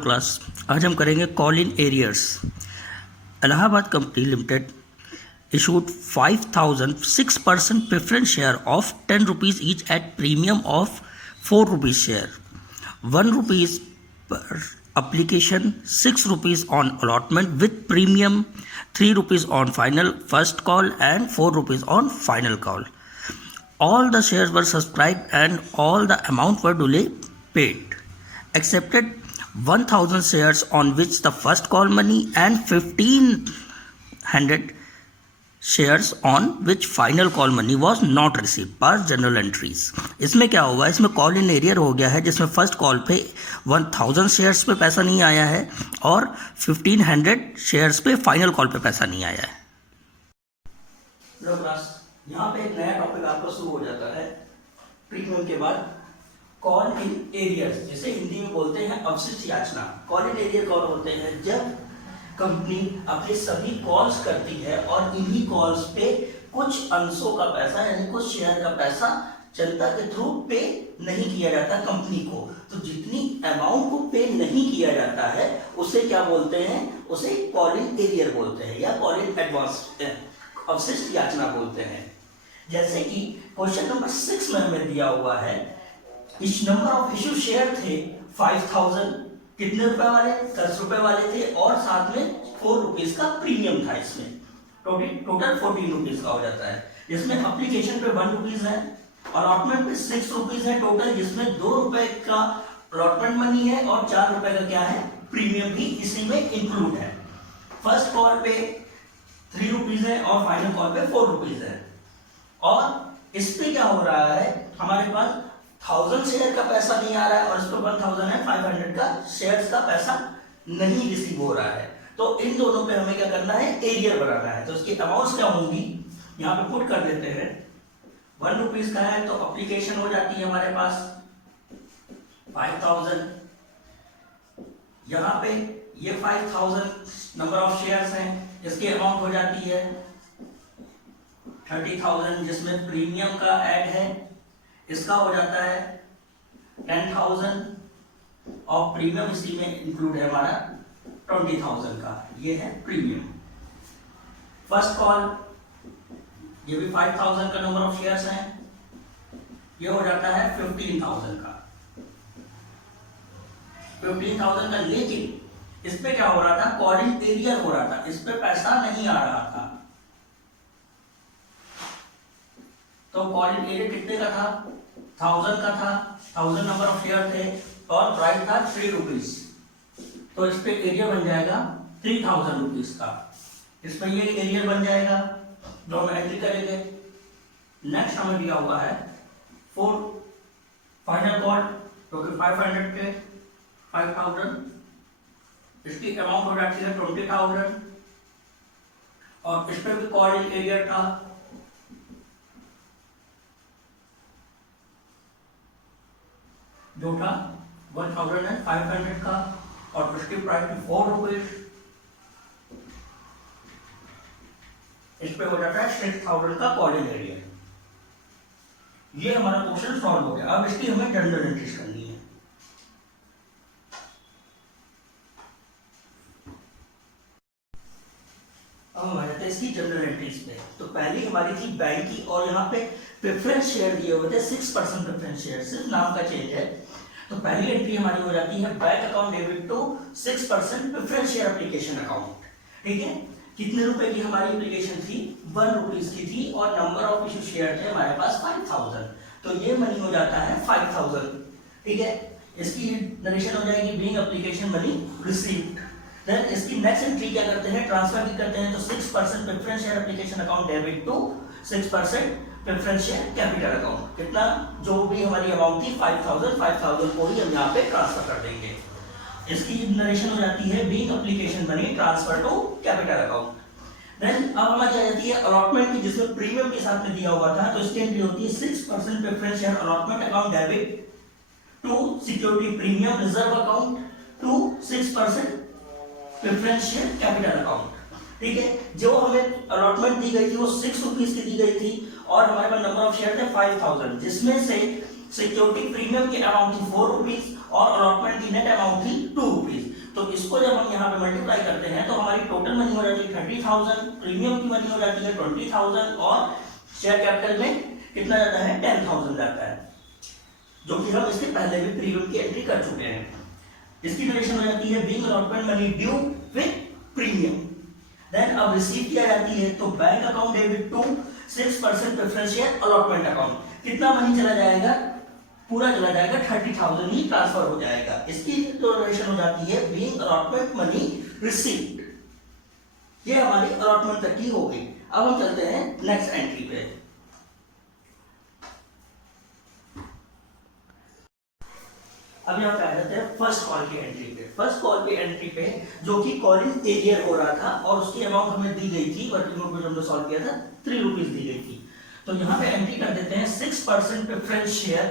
Class, आज हम करेंगे call in arrears. Allahabad company limited issued 5,006% preference share of 10 rupees each at premium of 4 rupees share, 1 rupees per application, 6 rupees on allotment with premium, 3 rupees on final first call and 4 rupees on final call. All the shares were subscribed and all the amount were duly paid. Accepted 1,000 shares on which the first call money and 1,500 shares on which final call money was not receive पर general entries. इसमें क्या हुआ, इसमें call in arrear हो गया है जिसमें first call पे 1,000 शेयर्स पे पैसा नहीं आया है और 1,500 शेयर्स पे फाइनल कॉल पे पैसा नहीं आया है। यहाँ पे एक नया टॉपिक आपका शुरू हो जाता है प्रीमियम के बाद। कॉल इन एरियर, जिसे हिंदी में बोलते हैं अवशिष्ट याचना। कॉल इन एरियर कौन होते हैं? जब कंपनी अपने सभी कॉल्स करती है और इन्हीं कॉल्स पे कुछ अंशों का पैसा यानी कुछ शेयर का पैसा जनता के थ्रू पे नहीं किया जाता कंपनी को, तो जितनी अमाउंट को पे नहीं किया जाता है उसे क्या बोलते हैं? उसे कॉल इन एरियर बोलते हैं या कॉल इन एडवांस अवशिष्ट याचना बोलते हैं। जैसे कि क्वेश्चन नंबर 6 में हमें दिया हुआ है, इस नंबर ऑफ इश्यू शेयर थे 5,000, कितने रुपए वाले? 10 रुपए वाले थे और साथ में 4 रुपीज का प्रीमियम था। इसमें टोटल 14 रुपीज का हो जाता है, जिसमें एप्लीकेशन पे 1 रुपीज है, अलॉटमेंट पे 6 रुपीज है टोटल, जिसमें 2 रुपए का अलॉटमेंट मनी है और 4 रुपए का क्या है? प्रीमियम भी इसी में इंक्लूड है। फर्स्ट कॉल पे 3 रुपीज है और फाइनल कॉल पे 4 रुपीज है। और इस पे क्या हो रहा है, हमारे पास 1,000 शेयर का पैसा नहीं आ रहा है और इस पर 1,500 का शेयर्स का पैसा नहीं रिसीव हो रहा है। तो इन दोनों पे हमें क्या करना है? एरियर बनाना है। तो इसकी अमाउंट्स क्या होंगी यहाँ पे पुट कर देते हैं। 1 रुपीज का है तो एप्लीकेशन हो जाती है हमारे पास 5,000। यहाँ पे ये 5,000 नंबर ऑफ शेयर्स हैं, इसकी अमाउंट हो जाती है 30,000, जिसमें प्रीमियम का ऐड है, इसका हो जाता है 10,000 और प्रीमियम इसी में इंक्लूड है हमारा 20,000 का। ये है प्रीमियम। फर्स्ट कॉल, ये भी 5,000 का नंबर ऑफ शेयर्स हैं, ये हो जाता है 15,000 का। 15,000 का, लेकिन इस पे क्या हो रहा था? कॉल इन एरियर हो रहा था, इस पे पैसा नहीं आ रहा था। तो कॉल इन एरियर कितने का था? 1,000 का था, 1,000 नंबर ऑफ शेयर थे और प्राइस था 3 रुपीज। तो इस पे एरिया बन जाएगा 3,000 रुपीज का। इस पे ये एरिया बन जाएगा जो हम एंट्री करेंगे। नेक्स्ट हमें दिया हुआ है 4 फाइनल कॉल, जो कि 500 के 5,000, इसकी अमाउंट हो जाती है 20,000 और इस पे भी कॉल इन एरिया था जो था 1,500 का और उसकी प्राइस थी 4 रुपीज। इस पे हो जाता है 6,000 का कॉल इन एरिया। ये हमारा क्वेश्चन सॉल्व हो गया। अब इसकी हमें जनरल एंट्रीज करनी है। अब हम आ जाते हैं इसकी जनरल एंट्रीज पे। तो पहली हमारी थी बैंक की और यहाँ पे प्रेफरेंस शेयर दिए हुए थे 6% प्रेफरेंस शेयर, सिर्फ नाम का चेंज है। तो पहली एंट्री हमारी हो जाती है bank account debit to 6% preference share application account. ठीक है, कितने रुपए की हमारी एप्लीकेशन थी? 1 रुपीज की थी और नंबर ऑफ इश्यू शेयर थे हमारे पास 5,000। तो ये मनी हो जाता है 5,000। ठीक है, इसकी नरेशन हो जाएगी being application money received. Then इसकी नेक्स्ट एंट्री क्या करते हैं? ट्रांसफर भी करते हैं। तो 6% preference share application account debit to 6% preference share capital account. कितना? जो भी हमारी अमाउंट थी 5,000 को ही हम यहाँ पे ट्रांसफर कर देंगे। इसकी नरेशन हो जाती है being application money transfer to capital account. Then अब हमारी आ जाती है अलॉटमेंट की, जिसमें प्रीमियम के साथ में दिया हुआ था। तो इसकी एंट्री होती है 6% preference share allotment account debit to security premium reserve account to 6% preference share capital account. ठीक है, जो हमें अलॉटमेंट दी गई थी वो 6 रुपीज की दी गई थी और हमारे पास नंबर ऑफ शेयर थे 5,000, जिसमें से सिक्योरिटी प्रीमियम की अमाउंट थी 4 रुपीज और अलॉटमेंट की नेट अमाउंट थी 2 रुपीज। तो इसको जब हम यहाँ पे मल्टीप्लाई करते हैं तो हमारी टोटल मनी हो जाती है 30,000, प्रीमियम की मनी हो जाती है 20,000 और शेयर कैपिटल में कितना जाता है 10,000 जाता है, जो कि हम इसके पहले भी प्रीमियम की एंट्री कर चुके हैं। इसकी ड्यूरेशन हो जाती है being allotment money due with premium. Then अब रिसीव किया जाती है तो bank account debit to 6% preference share allotment account. कितना मनी चला जाएगा, पूरा चला जाएगा 30,000 ही ट्रांसफर हो जाएगा। इसकी ड्यूरेशन हो जाती है बीइंग अलॉटमेंट मनी रिसीव्ड। ये हमारी अलॉटमेंट तक की हो गई। अब हम चलते हैं नेक्स्ट एंट्री पे। अब यहाँ पे आ जाते हैं फर्स्ट कॉल की एंट्री पे। फर्स्ट कॉल की एंट्री पे जो कि कॉलिंग एरियर हो रहा था और उसकी अमाउंट हमें दी गई थी, वर्किंग नोट में हमने सॉल्व किया था 3 रुपीज दी गई थी। तो यहाँ पे एंट्री कर देते हैं 6% preference share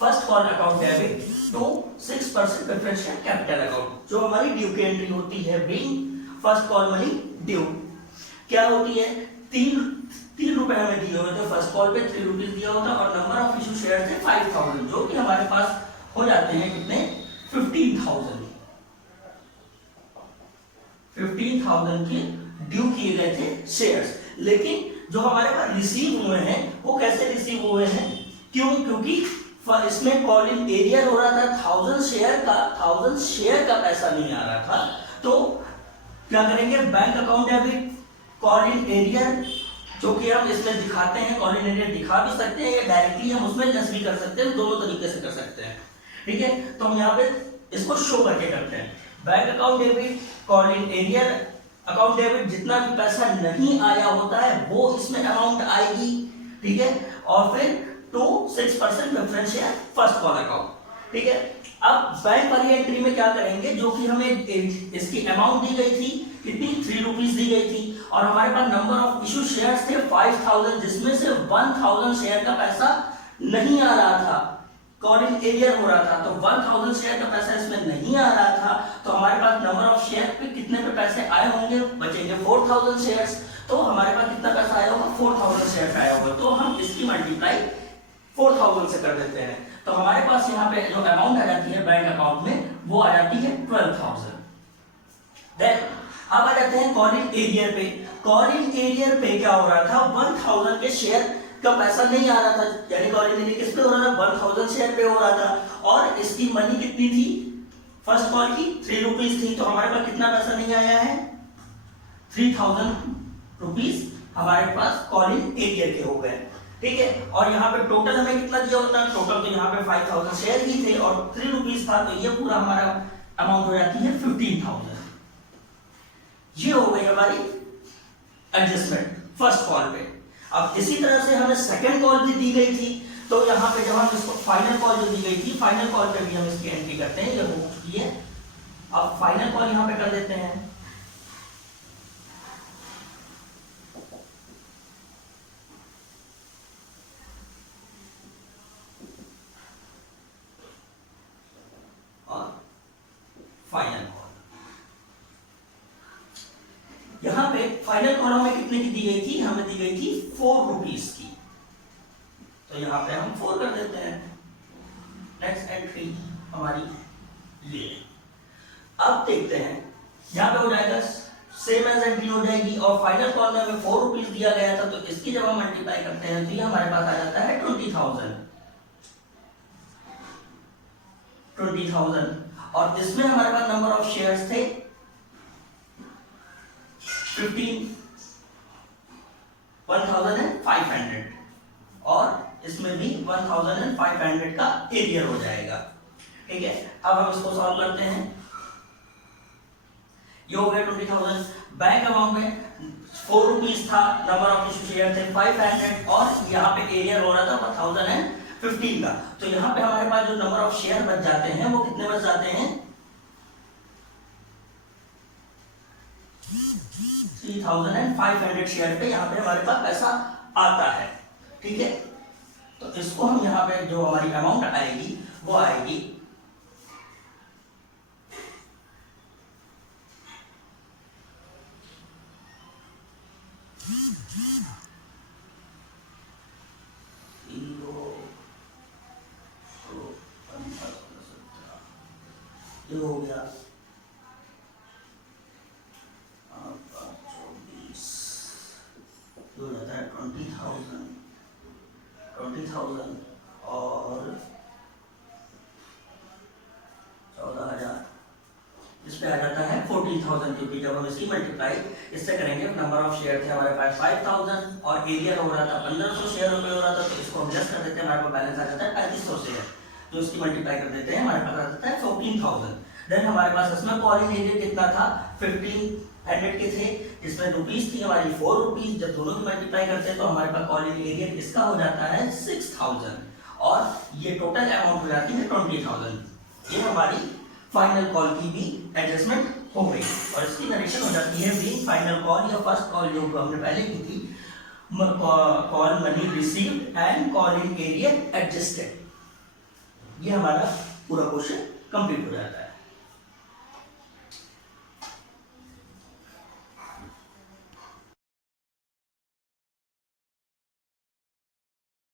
first call account debit to 6% preference share capital account, जो हमारी ड्यू की एंट्री होती है being first call money due. क्या होती है, 3 रुपए हमें दिए हुए थे फर्स्ट कॉल पे, 3 रुपीज दिया होता और नंबर ऑफ इशू शेयर थे 5,000, जो कि हमारे पास हो जाते हैं कितने 15,000 के ड्यू किए गए थे शेयर्स। लेकिन जो हमारे पास रिसीव हुए हैं वो कैसे रिसीव हुए हैं, क्यों, क्योंकि इसमें कॉलिंग एरियर हो रहा था 1000 शेयर का पैसा नहीं आ रहा था। तो क्या करेंगे, bank account debit calling arrear, जो कि हम इसमें दिखाते हैं, कॉलिंग एरियर दिखा भी सकते हैं या डायरेक्टली हम उसमें लेस भी कर सकते हैं, दोनों तरीके से कर सकते हैं। ठीक है, तो हम यहाँ पे इसको शो करके करते हैं। Bank account debit calling arrear account debit, जितना भी पैसा नहीं आया होता है वो इसमें अमाउंट आएगी। ठीक है, और फिर to 6% preference share first call account. ठीक है, अब बैंक वाली एंट्री में क्या करेंगे, जो कि हमें इसकी अमाउंट दी गई थी कितनी 3 रुपीज दी गई थी और हमारे पास नंबर ऑफ इशू शेयर्स थे 5,000, जिसमें से 1,000 शेयर का पैसा नहीं आ रहा था, कॉलिंग एरियर हो रहा था। तो 1,000 शेयर का पैसा इसमें नहीं आ रहा था, तो हमारे पास नंबर ऑफ शेयर पे कितने पे पैसे आए होंगे, बचेंगे 4,000 शेयर्स। तो हमारे पास कितना पैसा आया होगा, 4,000 शेयर आया होगा। तो हम इसकी मल्टीप्लाई 4,000 से कर देते हैं, तो हमारे पास यहाँ पे जो अमाउंट आ जाती है बैंक अकाउंट में वो आ जाती है 12,000। देन अब आ जाते हैं कॉलिंग एरियर पे। कॉलिंग एरियर पे क्या हो रहा था, 1,000 के शेयर का पैसा नहीं आ रहा था, यानी कॉलिंग एरियर किस पे हो रहा था, 1,000 शेयर पे हो रहा था और इसकी मनी कितनी थी, फर्स्ट कॉल की 3 रुपीज थी। तो हमारे पास कितना पैसा नहीं आया है, 3,000 रुपीज हमारे पास कॉलिंग एरियर के हो गए। ठीक है, और यहाँ पे टोटल हमें कितना दिया होता है, टोटल तो यहाँ पे 5,000 शेयर ही थे और 3 रुपीज था, तो ये पूरा हमारा अमाउंट हो जाती है 15,000। ये हो गई हमारी एडजस्टमेंट फर्स्ट कॉल पे। अब इसी तरह से हमें सेकंड कॉल भी दी गई थी, तो यहाँ पे जब हम इसको फाइनल कॉल जो दी गई थी, फाइनल कॉल पे भी हम इसकी एंट्री करते हैं, ये हो चुकी है। अब फाइनल कॉल यहाँ पे कर देते हैं। फाइनल कॉल यहां पे फाइनल कॉल हमें कितने की दी गई थी, हमें दी गई थी 4 रुपीज की, तो यहां पे हम 4 कर देते हैं। नेक्स्ट एंट्री हमारी ये। अब देखते हैं यहां पे हो जाएगा सेम एज एंट्री हो जाएगी और फाइनल कॉल में हमें 4 रुपीज दिया गया था, तो इसकी जब हम मल्टीप्लाई करते हैं तो ये हमारे पास आ जाता है 20,000 और इसमें हमारे पास नंबर ऑफ शेयर्स थे 1,500 और इसमें भी 1,500 का एरियर हो जाएगा। ठीक है, अब हम इसको सॉल्व करते हैं। ये हो गया 20,000। बैंक अमाउंट में 4 रुपीज था, नंबर ऑफ इशू शेयर थे 500 और यहाँ पे एरियर हो रहा था 1,015 का। तो यहाँ पे हमारे पास जो नंबर ऑफ शेयर बच जाते हैं वो कितने बच जाते हैं, 3,500 शेयर पे यहाँ पे हमारे पास पैसा आता है। ठीक है, तो इसको हम यहाँ पे जो हमारी अमाउंट आएगी वो आएगी 0 तो 15 17 ये हो गया 40,000 और 14,000, इस पे आ जाता है 14,000, क्योंकि जब हम इसकी मल्टीप्लाई इससे करेंगे, नंबर ऑफ शेयर थे हमारे पास 5,000 और एरिया हो रहा था 1500 शेयर रुपए हो रहा था, तो इसको हम लेस कर देते हैं, हमारे पास बैलेंस आ जाता है 3500 शेयर, तो इसकी मल्टीप्लाई कर देते हैं, हमारे पास आ जाता है 14,000। देन हमारे पास इसमें कॉलिंग एरिया कितना था, 1500 के थे, जिसमें रुपीस थी हमारी 4 रुपीज, जब दोनों की मल्टीप्लाई करते हैं तो हमारे पास कॉलिंग एरिया इसका हो जाता है 6,000 और ये टोटल अमाउंट हो जाती है 20,000। ये हमारी फाइनल कॉल की भी एडजस्टमेंट हो गई और इसकी नरेशन हो जाती है बीइंग फाइनल कॉल या फर्स्ट कॉल जो हमने पहले की थी, call money received and calling area adjusted. ये हमारा पूरा क्वेश्चन कंप्लीट हो जाता है।